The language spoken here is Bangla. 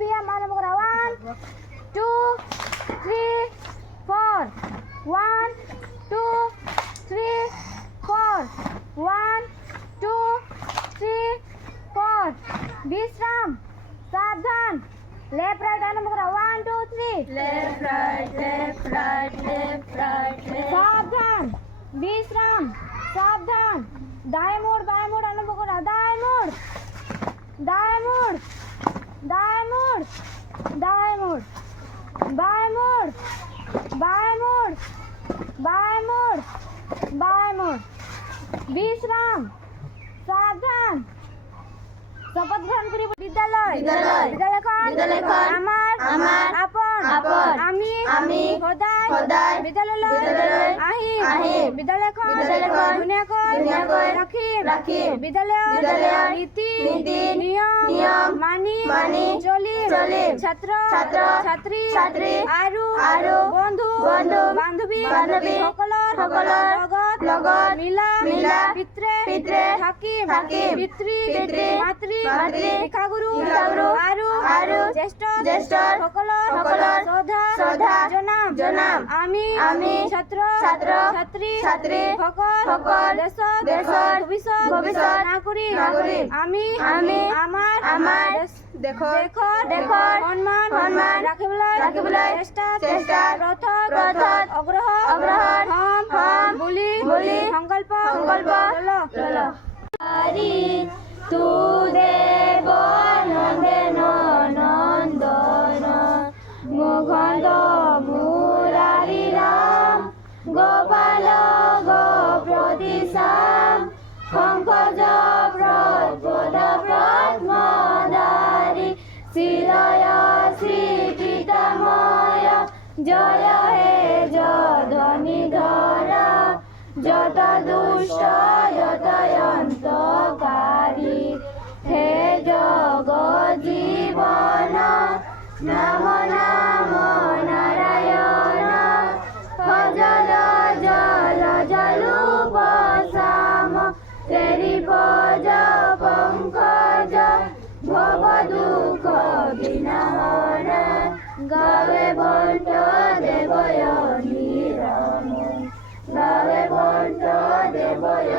BM আরম্ভ করা 1 2 3 4 1 2 3 4 1 2 3 4 বিশ্রাম সাবধান লেফট রাইট আরম্ভ করা 1 2 3 left right left right left right left সাবধান বিশ্রাম সাবধান দায় মোড় বায় মোড় আরম্ভ করা দায় মোড় দায় মোড় দায় মোড় দায় মোড় বায় মোড় বায় মোড় বায় মোড় বায় মোড় বিশ্রাম সাবধান শপথ গ্রহণ করি বিদ্যালয় বিদ্যালয় বিদ্যালয়খন বিদ্যালয়খন আমার আমার আপন আপন আমি আমি সদায় সদায় বিদ্যালয় বিদ্যালয় আহিম আহিম বিদ্যালয়খন বিদ্যালয়খন ধুনীয়াকৈ ধুনীয়াকৈ ৰাখিম ৰাখিম বিদ্যালয়ৰ বিদ্যালয়ৰ নীতি নীতি নিয়ম নিয়ম মানি মানি চলিম চলিম ছাত্ৰ ছাত্ৰ ছাত্ৰী ছাত্ৰী আৰু আৰু বন্ধু বন্ধু বান্ধৱী বান্ধৱী সকলৰ সকলৰ লগত মিলা মিলা পিতৃ পিতৃ থাকিম থাকিম পিতৃ পিতৃ মাতৃ মাতৃ শিক্ষাগুৰু শিক্ষাগুৰু আৰু জ্যেষ্ঠ সকলৰ সকলৰ শ্ৰদ্ধা জনাম আমি ছাত্ৰ ছাত্ৰী সকল দেশৰ ভৱিষ্যত নাগৰিক আমি আমাৰ দেশৰ সন্মান ৰাখিবলৈ চেষ্টা পথত অগ্ৰসৰ হম বুলি সংকল্প ললো তু দেৱ নন্দেন নন্দন মুখণ্ড মুৰাৰী ৰাম গোপাল গোপ্ৰতিসাম পংকজ পদ পদ্মধাৰী শ্ৰীদয় শ্ৰীপিতাময় জয় হে যধনিধৰ যত দুষ্ট যত অন্তকাৰী হে জগ জীৱন নাম নাম নাৰায়ণ সজল জল জলুপসাম তেৰি পজ পংকজ ভৱ দুঃখ বিনাশন গাৱে বন্ত দেৱয় নিৰম গাৱে বন্ত দেৱয়